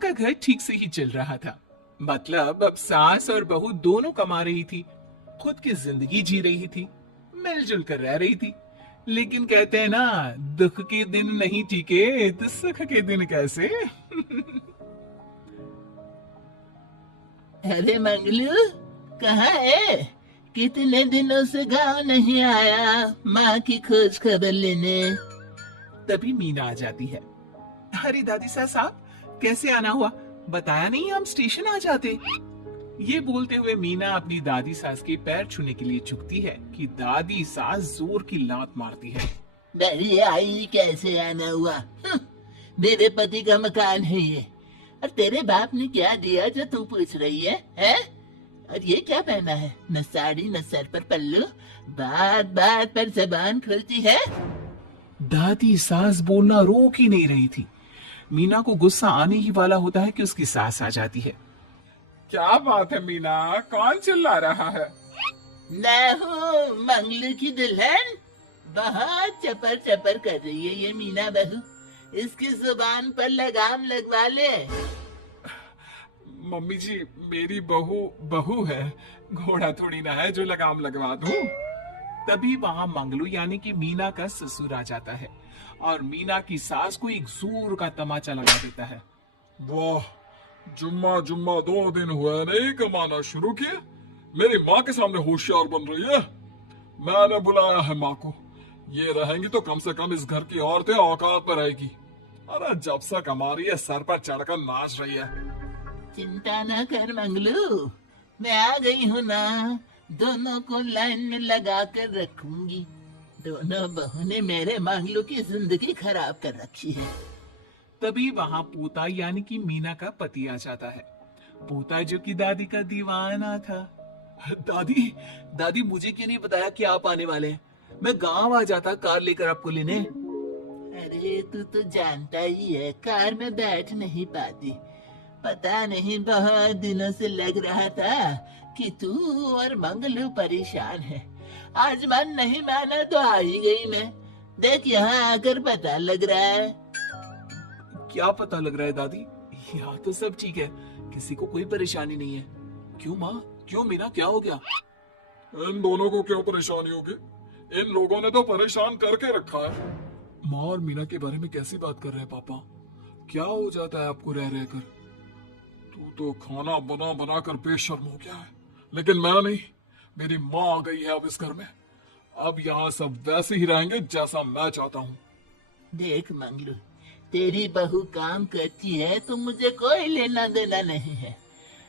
का घर ठीक से ही चल रहा था। मतलब अब सास और बहू दोनों कमा रही थी, खुद की जिंदगी जी रही थी, मिलजुल कर रह रही थी। लेकिन कहते हैं ना, दुख के दिन नहीं टीके तो सुख के दिन कैसे। अरे मंगलू, कहाँ है? कितने दिनों से गांव नहीं आया माँ की खोज खबर लेने। तभी मीना आ जाती है। अरे दादी साहब, कैसे आना हुआ? बताया नहीं, हम स्टेशन आ जाते। ये बोलते हुए मीना अपनी दादी सास के पैर छूने के लिए झुकती है कि दादी सास जोर की लात मारती है। मेरी आई कैसे आना हुआ? मेरे पति का मकान है ये, और तेरे बाप ने क्या दिया जो तू पूछ रही है? और ये क्या पहना है? न साड़ी न सर पर पल्लू, बात बात पर जबान खुलती है। दादी सास बोलना रोक ही नहीं रही थी। मीना को गुस्सा आने ही वाला होता है कि उसकी सास आ जाती है। क्या बात है मीना, कौन चिल्ला रहा है? मैं हूँ मंगलू की दुल्हन। बहुत चपर चपर कर रही है ये मीना बहू, इसकी जुबान पर लगाम लगवा ले। मम्मी जी, मेरी बहू है, घोड़ा थोड़ी ना है जो लगाम लगवा दूं। तभी वहां मंगलू यानी कि मीना का ससुर आ जाता है और मीना की सास को एक जोर का तमाचा लगा देता है। वाह, जुम्मा जुम्मा 2 दिन हुए नहीं कमाना शुरू किए, मेरी माँ के सामने होशियार बन रही है। मैंने बुलाया है माँ को, ये रहेंगी तो कम से कम इस घर की औरतें औकात पर रहेगी। अरे जब से कमा रही है सर पर चढ़कर नाच रही है। चिंता न कर मंगलू, मैं आ गई हूँ ना, दोनों को लाइन में लगा कर रखूंगी। दोनों बहू ने मेरे मंगलू की जिंदगी खराब कर रखी है। तभी वहां पूता यानी कि मीना का पति आ जाता है। पूता जो कि दादी का दीवाना था। दादी दादी, मुझे क्यों नहीं बताया कि आप आने वाले हैं? मैं गांव आ जाता कार लेकर आपको लेने। अरे तू तो जानता ही है, कार में बैठ नहीं पाती। पता नहीं बहुत दिनों से लग रहा था कि तू और मंगलू परेशान है। आज मन नहीं माना तो आ ही गई मैं। देख यहाँ आकर पता लग रहा है। क्या पता लग रहा है दादी? यहाँ तो सब ठीक है, किसी को कोई परेशानी नहीं है। क्यों माँ, क्यों मीना, क्या हो गया? इन दोनों को क्यों परेशानी होगी? इन लोगों ने तो परेशान करके रखा है। माँ और मीना के बारे में कैसी बात कर रहे हैं पापा? क्या हो जाता है आपको रह रहकर? तू तो खाना बना बना कर बेशर्म हो गया है, लेकिन मैं नहीं। मेरी माँ आ गई है अब इस घर में। अब यहाँ सब वैसे ही रहेंगे जैसा मैं चाहता हूँ। देख मंगलू, तेरी बहू काम करती है तो मुझे कोई लेना देना नहीं है,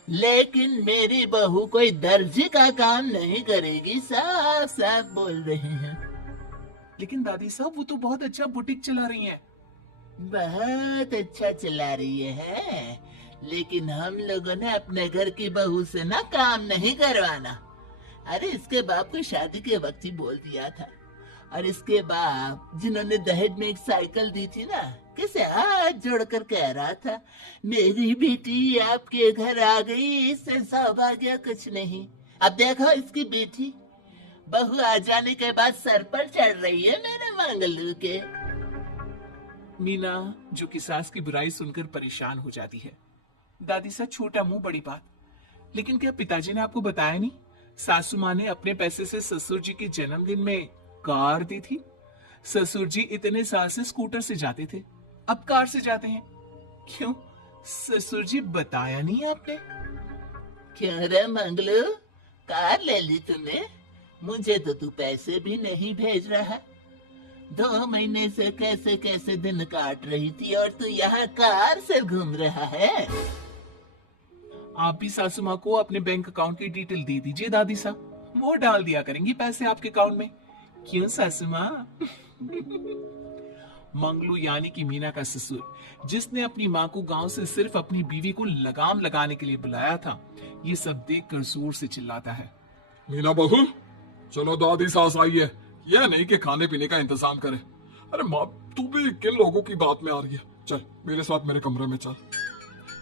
लेकिन मेरी बहू कोई दर्जी का काम नहीं करेगी, साफ साफ बोल रहे हैं। लेकिन दादी साहब, वो तो बहुत अच्छा बुटीक चला रही हैं। बहुत अच्छा चला रही है, लेकिन हम लोगों ने अपने घर की बहू से ना काम नहीं करवाना। अरे इसके बाप को शादी के वक्त ही बोल दिया था। और इसके बाप जिन्होंने दहेज में एक साइकिल दी थी ना, किसे हाथ जोड़कर कह रहा था, मेरी बेटी आपके घर आ गई, इससे सौभाग्य कुछ नहीं। अब देखो इसकी बेटी बहू आ जाने के बाद सर पर चढ़ रही है मेरे मंगलू के। मीना जो कि सास की बुराई सुनकर परेशान हो जाती है। दादी सा, छोटा मुंह बड़ी बात। लेकिन क्या पिताजी ने आपको बताया नहीं? सासू माँ ने अपने पैसे से ससुर जी के जन्मदिन में कार दी थी। ससुर जी इतने साल से स्कूटर से जाते थे, अब कार से जाते हैं। क्यों ससुर जी, बताया नहीं आपने? क्यों रे मंगलू, कार ले ली तूने? मुझे तो तू पैसे भी नहीं भेज रहा। 2 महीने से कैसे कैसे दिन काट रही थी और तू यहाँ कार से घूम रहा है। आप भी सासू माँ को अपने बैंक अकाउंट की डिटेल दे दीजिए दादी साहब, वो डाल दिया करेंगी पैसे आपके अकाउंट में। क्यों सासू माँ? मंगलू यानी कि मीना का ससुर, जिसने अपनी माँ को गांव से सिर्फ अपनी बीवी को लगाम लगाने के लिए बुलाया था, ये सब देखकर जोर से चिल्लाता है। मीना बहू, चलो दादी सास आई है, यह नहीं कि खाने पीने का इंतजाम करे। अरे माँ, तू भी किन लोगों की बात में आ रही है? चल मेरे साथ मेरे कमरे में चल।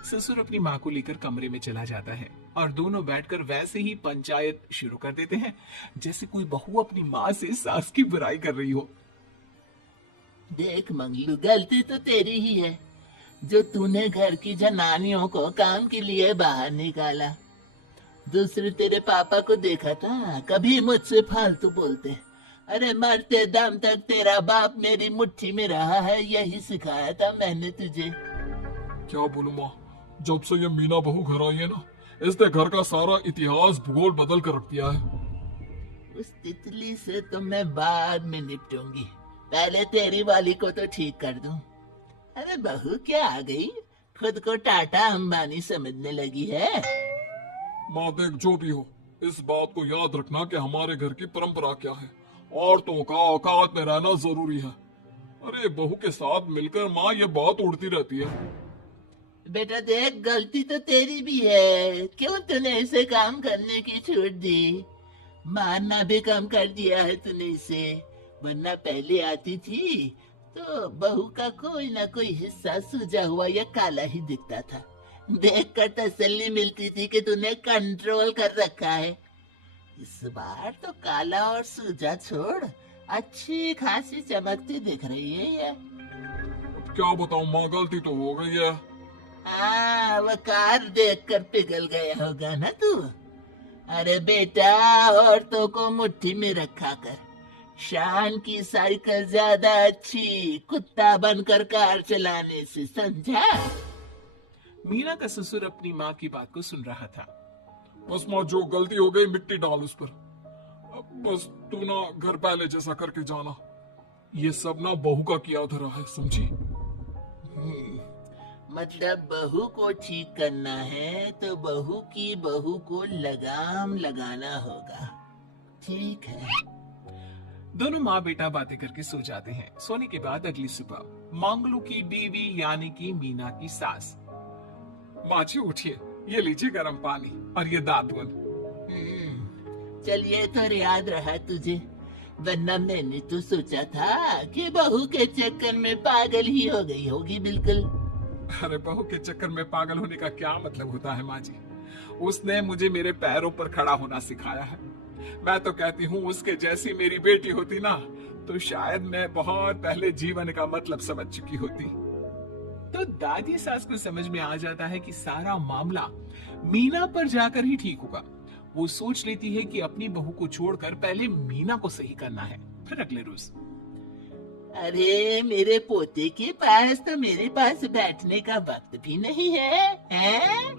ससुर अपनी माँ को लेकर कमरे में चला जाता है और दोनों बैठकर वैसे ही पंचायत शुरू कर देते हैं जैसे कोई बहू अपनी माँ से सास की बुराई कर रही हो। देख मंगलू, गलती तो तेरी ही है। जो तूने घर की जनानियों को काम के लिए बाहर निकाला। दूसरे तेरे पापा को देखा था, कभी मुझसे फालतू बोलते। अरे मरते दम तक तेरा बाप मेरी मुट्ठी में रहा है, यही सिखाया था मैंने तुझे। क्या बोलूं माँ, जब से ये मीना बहू घर आई है ना, इसने घर का सारा इतिहास भूगोल बदल कर रख दिया है। उस तितली से तो मैं बाद में निपटूंगी, पहले तेरी वाली को तो ठीक कर दूं। अरे बहू क्या आ गई, खुद को टाटा अंबानी समझने लगी है। माँ देख, जो भी हो, इस बात को याद रखना कि हमारे घर की परंपरा क्या है। औरतों का औकात में रहना जरूरी है। अरे बहू के साथ मिलकर माँ ये बात उड़ती रहती है। बेटा देख, गलती तो तेरी भी है, क्यों तूने इसे काम करने की छूट दी। मारना भी कम कर दिया है तूने इसे, वरना पहले आती थी तो बहू का कोई ना कोई हिस्सा सूजा हुआ या काला ही दिखता था। देखकर तसल्ली मिलती थी कि तूने कंट्रोल कर रखा है। इस बार तो काला और सूजा छोड़, अच्छी खासी चमकती दिख रही है ये। अब क्या बताऊं माँ, गलती तो हो गई है। हाँ, वो कार देखकर पिघल गया होगा ना तू। अरे बेटा, औरतों को मुट्ठी में रखा कर। शान की साइकिल ज्यादा अच्छी कुत्ता बनकर कार चलाने से, समझा। मीना का ससुर अपनी माँ की बात को सुन रहा था। बस माँ, जो गलती हो गई मिट्टी डाल उस पर। अब बस तू ना घर पहले जैसा करके जाना। ये सब ना बहू का किया धरा है, समझी। मतलब बहू को ठीक करना है तो बहू की बहू को लगाम लगाना होगा, ठीक है। दोनों माँ बेटा बातें करके सो जाते हैं। सोने के बाद अगली सुबह मांगलू की बीवी यानी कि मीना की सास, माँ जी उठिए, ये लीजिए गर्म पानी और ये दातुन। चल, ये तो याद रहा तुझे, वरना मैंने तो सोचा था कि बहू के चक्कर में पागल ही हो गई होगी बिल्कुल। अरे बहू के चक्कर में पागल होने का क्या मतलब होता है माँ जी, उसने मुझे मेरे पैरों पर खड़ा होना सिखाया है। मैं तो कहती हूँ उसके जैसी मेरी बेटी होती ना तो शायद मैं बहुत पहले जीवन का मतलब समझ चुकी होती। तो दादी सास को समझ में आ जाता है कि सारा मामला मीना पर जाकर ही ठीक होगा। वो सोच लेती है कि अपनी बहू को छोड़कर पहले मीना को सही करना है। फिर अगले रोज, अरे मेरे पोते के पास तो मेरे पास बैठने का वक्त भी नहीं है, हैं?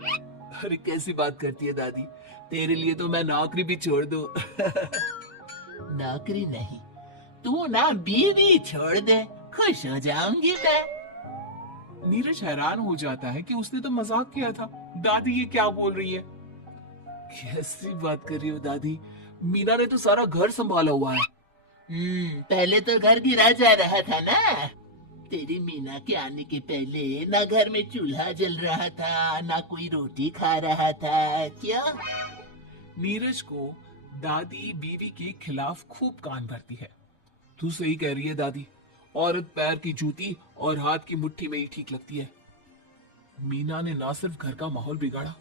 अरे कैसी बात करती है दादी, तेरे लिए तो मैं नौकरी भी छोड़ दूं। नौकरी नहीं, तू ना बीवी छोड़ दे, खुश हो जाऊंगी मैं। नीरज हैरान हो जाता है कि उसने तो मजाक किया था। दादी ये क्या बोल रही है? कैसी बात कर रही हो दादी, मीना ने तो सारा घर संभाला हुआ है। पहले तो घर गिरा जा रहा था ना। तेरी मीना के आने के पहले ना घर में चूल्हा जल रहा था, ना कोई रोटी खा रहा था, क्या? नीरज को दादी बीवी के खिलाफ खूब कान भरती है। तू सही कह रही है दादी, औरत पैर की जूती और हाथ की मुट्ठी में ही ठीक लगती है। मीना ने ना सिर्फ घर का माहौल बिगाड़ा,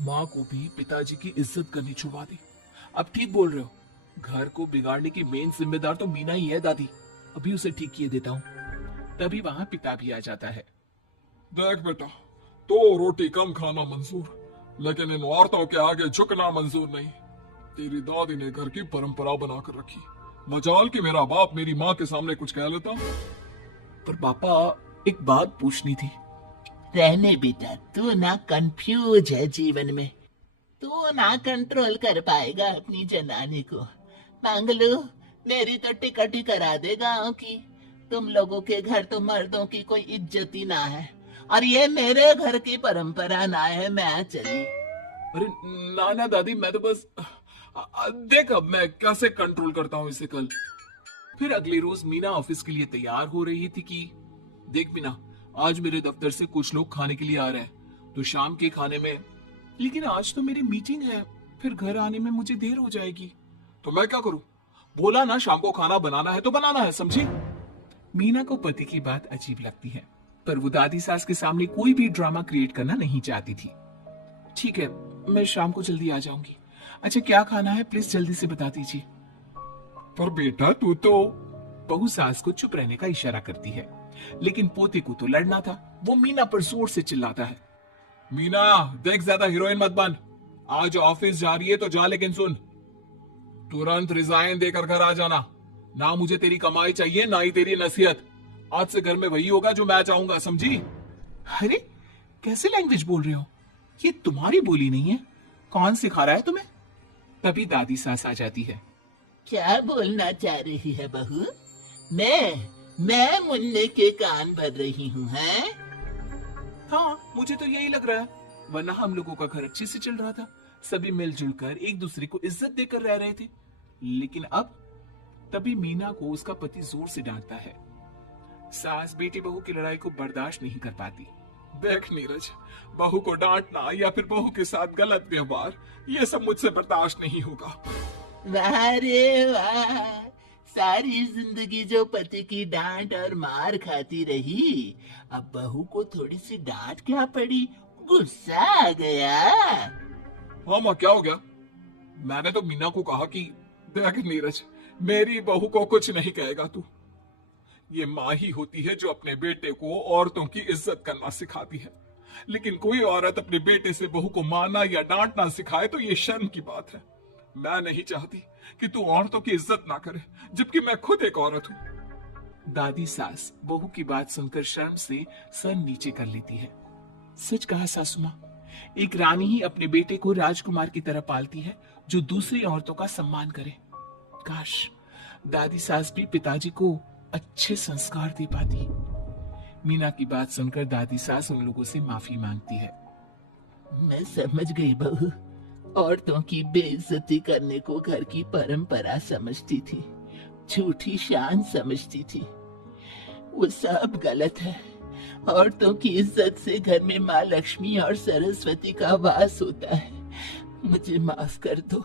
माँ को भी पिताजी की इज्जत करनी छुड़वा दी। अब ठीक बोल रहे हो, घर को बिगाड़ने की मेन जिम्मेदार तो मीना ही है दादी। अभी उसे ठीक किए देता हूँ। तभी वहां पिता भी आ जाता है। देख बेटा, तो रोटी कम खाना मंजूर, लेकिन इन औरतों के आगे झुकना मंजूर नहीं। तेरी दादी ने घर की परंपरा बनाकर रखी, मजाल कि मेरा बाप मेरी माँ के सामने कुछ कह लेता। पर पापा, एक बात पूछनी थी। रहने बेटा, तू ना कंफ्यूज है जीवन में, तू ना कंट्रोल कर पाएगा अपनी जनानी को। मांगलू, मेरी तो टिकट ही करा दे गाँव की। तुम लोगों के घर तो मर्दों की कोई इज्जत ही ना है, और ये मेरे घर की परंपरा ना है, मैं चली। अरे ना ना दादी, मैं तो बस देख अब मैं कैसे कंट्रोल करता हूँ इसे कल। फिर अगले रोज मीना ऑफिस के लिए तैयार हो रही थी कि देख मीना, आज मेरे दफ्तर से कुछ लोग खाने के लिए आ रहे हैं, तो शाम के खाने में, लेकिन आज तो मेरी मीटिंग है, फिर घर आने में मुझे देर हो जाएगी। तो मैं क्या करूं? बोला ना शाम को खाना बनाना है तो बनाना है, समझी? मीना को पति की बात अजीब लगती है, पर वो दादी सास के सामने कोई भी ड्रामा क्रिएट करना नहीं चाहती थी। ठीक है, मैं शाम को जल्दी आ जाऊंगी। अच्छा क्या खाना है प्लीज जल्दी से बता दीजिए। पर बेटा तू तो। बहू सास को चुप रहने का इशारा करती है। लेकिन पोते को तो लड़ना था। वो मीना पर जोर से चिल्लाता है। मीना देख, ज्यादा हीरोइन मत बन। आज ऑफिस जा रही है तो जा, लेकिन सुन, तुरंत रिजाइन देकर घर आ जाना। ना मुझे तेरी कमाई चाहिए, ना ही तेरी नसीहत। आज से घर में वही होगा जो मैं चाहूंगा, समझी? अरे कैसे लैंग्वेज बोल रहे हो? ये तुम्हारी बोली नहीं है। कौन सिखा रहा है तुम्हें? तभी दादी सास आ जाती है। क्या बोलना चाह रही है बहू? मैं मुन्ने के कान भर रही हूँ, हैं? हाँ, मुझे तो यही लग रहा है, वरना हम लोगों का घर अच्छे से चल रहा था। सभी मिलजुल कर एक दूसरे को इज्जत देकर रह रहे थे। लेकिन अब तभी मीना को उसका पति जोर से डांटता है। सास बेटी बहू की लड़ाई को बर्दाश्त नहीं कर पाती। देख नीरज, बहू को डांटना या फिर बहू के साथ गलत व्यवहार, ये सब मुझसे बर्दाश्त नहीं होगा। वाह रे वाह, सारी जिंदगी जो पति की डांट और मार खाती रही, अब बहू को थोड़ी सी डांट क्या पड़ी, गुस्सा आ गया। हाँ माँ, क्या हो गया? मैंने तो मीना को कहा कि देख नीरज, मेरी बहू को कुछ नहीं कहेगा तू। ये माँ ही होती है जो अपने बेटे को औरतों की इज्जत करना सिखाती है। लेकिन कोई औरत अपने बेटे से बहू को मारना या डांटना सिखाए तो ये शर्म की बात है। मैं नहीं चाहती कि तू औरतों की इज्जत ना करे, जबकि मैं खुद एक औरत हूँ। दादी सास बहू की बात सुनकर शर्म से सर नीचे कर लेती है। सच कहा सासू माँ, एक रानी ही अपने बेटे को राजकुमार की तरह पालती है, जो दूसरी औरतों का सम्मान करे। काश दादी सास भी पिताजी को अच्छे संस्कार दे पाती। मीना की बात सुनकर दादी सास उन लोगों से माफी मांगती है। मैं समझ गई बहू, औरतों की बेइज्जती करने को घर की परंपरा समझती थी, झूठी शान समझती थी। वो सब गलत है। औरतों की इज्जत से घर में माँ लक्ष्मी और सरस्वती का वास होता है। मुझे माफ कर दो।